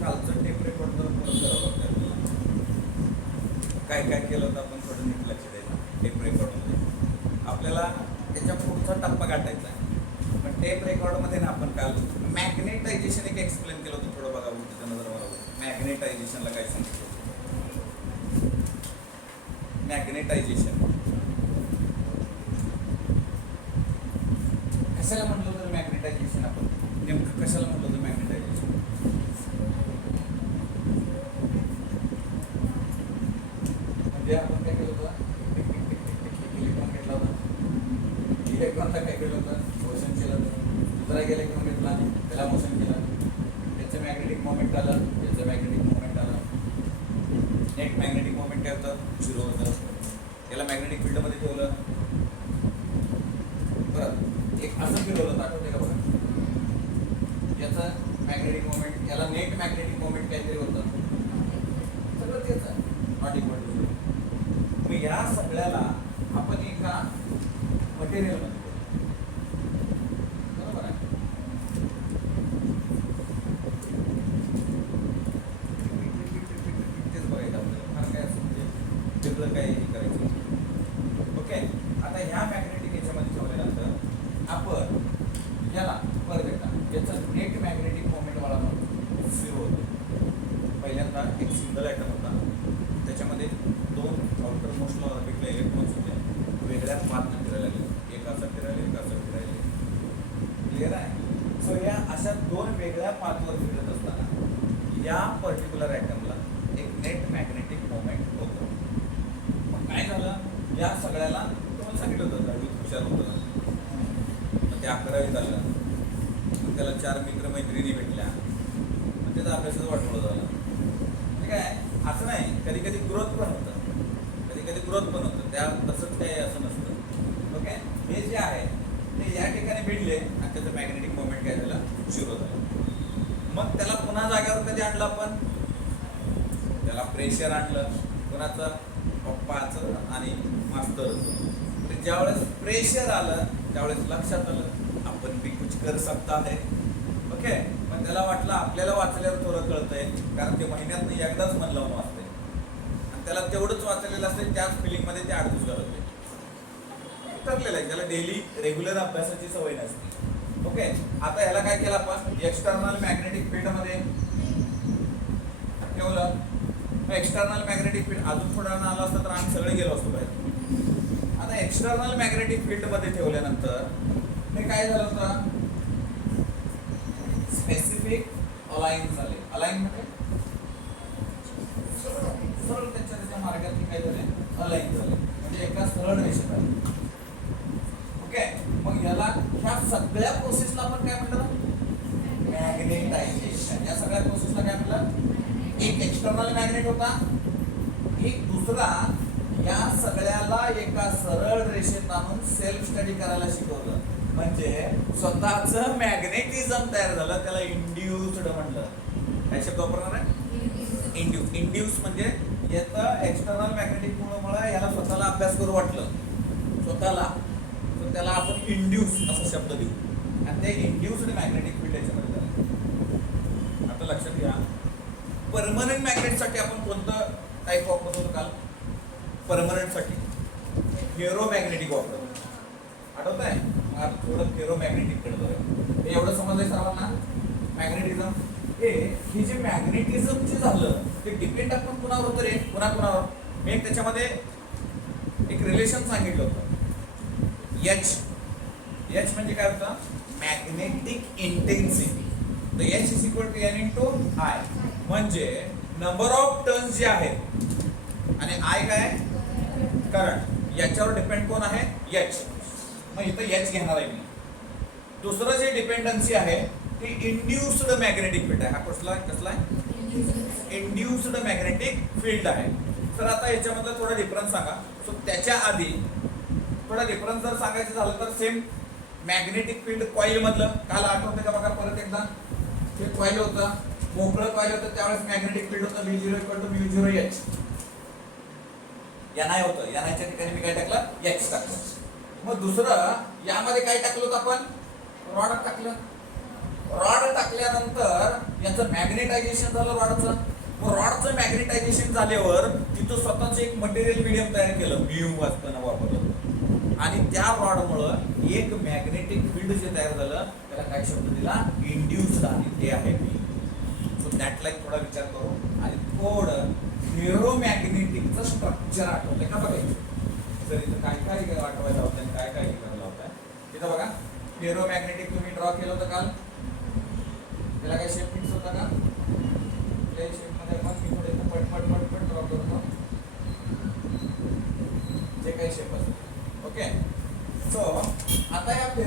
कालचं tape record जर परत करावं लागतं आपल्याला. काय काय केलं होतं आपण थोडं नीट लक्ष द्यायचं टेप रेकॉर्डमध्ये. आपल्याला त्याच्या पुढचा टप्पा गाठायचा आहे. पण टेप रेकॉर्डमध्ये ना आपण काल मॅग्नेटायझेशन एक एक्सप्लेन केलं होतं. थोडं बघा तुमच्या नजर बघा मॅग्नेटायझेशनला काय सांगितलं होतं. मॅग्नेटायझेशन कशाला म्हटलं होतं मॅग्नेटायझेशन? आपण नेमकं कशाला म्हटलं होतं मॅग्नेटायझेशन? म्हणजे आपण काय केलं होतं, इलेक्ट्रॉन घेतला होता, इलेक्ट्रॉनला काय केलं होतं, मोशन केलं होतं. दुसरा इलेक्ट्रॉन घेतला, त्याला मोशन केलं, त्याचं मॅग्नेटिक मोमेंट आलं, त्याचं मॅग्नेटिक मोमेंट आलं. नेट मॅग्नेटिक मोमेंट काय होतं, 0 होतं. याला मॅग्नेटिक फील्डमध्ये ठेवलं. परत एक असं फिरवलं होतं, आठवते का बघा, याचं मॅग्नेटिक मोमेंट, याला नेट मॅग्नेटिक मोमेंट काहीतरी होतं, सगळं तेच आहे, नॉट इक्वल टू 0. मग या सगळ्याला आपण एका मटेरियलमध्ये बरोबर आहे. तेच बघायचं आपल्याला, फार काय असं म्हणजे वेगळं काही करायचं. ओके, आता ह्या मॅग्नेटिक याच्यामध्ये ठेवल्यानंतर आपण याला परत एकदा याचं नेट मॅग्नेटिक मोमेंट वाला 0 होतं. पहिल्यांदा एक सिंगल ॲटम होता, त्याच्यामध्ये 2 आउटर मोस्ट ऑर्बिटला इलेक्ट्रॉन्स होते, वेगळ्या पाथने फिरायला लागले, एक असं फिरायला, एक असं फिरायला. क्लिअर आहे? सो या अशा 2 वेगळ्या पाथवर फिरत असताना या पर्टिक्युलर ॲटमला एक नेट मॅग्नेटिक मोमेंट होतं. मग काय झालं, या सगळ्याला तुम्हाला सांगितलं होतं, 10वीत हुशार होतं, मग ते 11वीत आलं, मग त्याला 4 मित्रमैत्रिणी भेटल्या, मग त्याचा अभ्यासच वाटवलं झालं. ठीक आहे, असं नाही, कधी कधी ग्रोथ पण होतं, कधी कधी ग्रोथ पण होतं, त्या तसंच काही असं नसतं. ओके, हे जे आहे ते या ठिकाणी भिडले आणि त्याचं मॅग्नेटिक मोमेंट काय झालं, 0 झालं. मग त्याला पुन्हा जागेवर कधी आणलं आपण, त्याला प्रेशर आणलं, कोणाचं, पप्पाचं आणि मास्तरचं. तर ज्यावेळेस प्रेशर आलं त्यावेळेस लक्षात आलं आपण भी कुछ कर सकता है. ओके, पण त्याला वाटलं आपल्याला वाचल्यावर थोडं कळतंय, कारण ते महिन्यात एकदाच मन लावून वाचते आणि त्याला तेवढंच वाचलेलं असते, त्याच फिलिंगमध्ये ते 8 दिवस घालवते. ठरलेलं आहे, त्याला डेली रेग्युलर अभ्यासाची सवय नसते. ओके, आता ह्याला काय केलं आपण, एक्सटर्नल मॅग्नेटिक फील्डमध्ये ठेवलं. एक्सटर्नल मॅग्नेटिक फील्ड अजून थोडा वेळ आला असता तर आम्ही सगळे गेलो असतो बाहेर. आता एक्सटर्नल मॅग्नेटिक फील्डमध्ये ठेवल्यानंतर हे काय झालं होतं, स्पेसिफिक अलाइन झाले. अलाइन म्हणजे सरळ त्याच्या मार्गात काय झाले, अलाइन झाले, म्हणजे एका सरळ रेषेत आले. ओके, मग याला ह्या सगळ्या प्रोसेसला आपण काय म्हणतो, मॅग्नेटायझेशन. या सगळ्या प्रोसेसला काय म्हणलं, एक एक्सटर्नल मॅग्नेट होता, एक दुसरा या सगळ्याला एका सरळ रेषेत आणून सेल्फ स्टडी करायला शिकवलं. म्हणजे स्वतःचं मॅग्नेटिझम तयार झालं, त्याला इंड्युस्ड म्हणलं. काय शब्द वापरणार आहे, इंड्यूस म्हणजे येतं एक्सटर्नल मॅग्नेटिक मुळे याला स्वतःला अभ्यास करू वाटलं स्वतःला, तर त्याला आपण इंड्यूस असा शब्द देऊ आणि ते इंड्युस्ड मॅग्नेटिक फील्ड याच्यामध्ये झालं. आता लक्षात घ्या, परमनंट मॅग्नेटसाठी आपण कोणतं टाईप वापरत होतो काल, परमनंटसाठी फेरोमॅग्नेटिक वापरतो, आठवत आहे? मग थोडं फेरोमॅग्नेटिक कडे जाऊया. हे एवढं समजलंय सर्वांना, मॅग्नेटिझम. हे जे मॅग्नेटिझम जे झालं ते डिपेंड आपण कुणावर होतं रे, कुणावर. मी त्याच्यामध्ये एक रिलेशन सांगितलं होतं, एच म्हणजे काय होतं, मॅग्नेटिक इंटेन्सिटी. तर H is equal to N into I, म्हणजे नंबर ऑफ टर्न्स जे आहेत आणि आय काय, करंट, याच्यावर डिपेंड कोण आहे, एच. मग इथं एच घेणार आहे मी. दुसरं जे डिपेंडन्सी आहे ती इंड्युस्ड मॅग्नेटिक फील्ड आहे. हा कसला आहे, इंड्युस्ड मॅग्नेटिक फील्ड आहे. तर आता याच्यामधला थोडा डिफरन्स सांगा. सो त्याच्या आधी थोडा डिफरन्स जर सांगायचं झालं तर सेम मॅग्नेटिक फील्ड कॉईल मधलं काल आठवतं का बघा, परत एकदा. हे कॉईल होतं, मोकळं कॉईल होतं, त्यावेळेस मॅग्नेटिक फील्ड होतं V0 equal to μ0H. NI होतं, NIच्या ठिकाणी मी काय टाकलं, X टाकलं. मग दुसरं यामध्ये काय टाकलं होतं आपण, रॉड टाकलं. रॉड टाकल्यानंतर याचं मॅग्नेटायझेशन झालं रॉडचं. मग रॉडचं मॅग्नेटायझेशन झाल्यावर तिथं स्वतःच एक मटेरियल मीडियम तयार केलं, म्यू असताना वापरलं, आणि त्या रॉडमुळं एक मॅग्नेटिक फील्ड जे तयार झालं त्याला काय शब्द दिला, इंड्यूस्ड, आणि ते आहे मी. सो दॅट लाईक थोडा विचार करू आणि थोडं फेरोमॅग्नेटिकचं स्ट्रक्चर आठवलंय का बघायचं. तर इथं काय काय आठवायला होतं आणि काय काय करायला होतं. इथं बघा फेरोमॅग्नेटिक तुम्ही ड्रॉ केलं होतं काल, त्याला काय शेप फिक्स होता का, कुठल्याही शेपमध्ये मग मी थोडे पटपट ड्रॉ करतो जे काही शेप असतो. ओके, सो आता या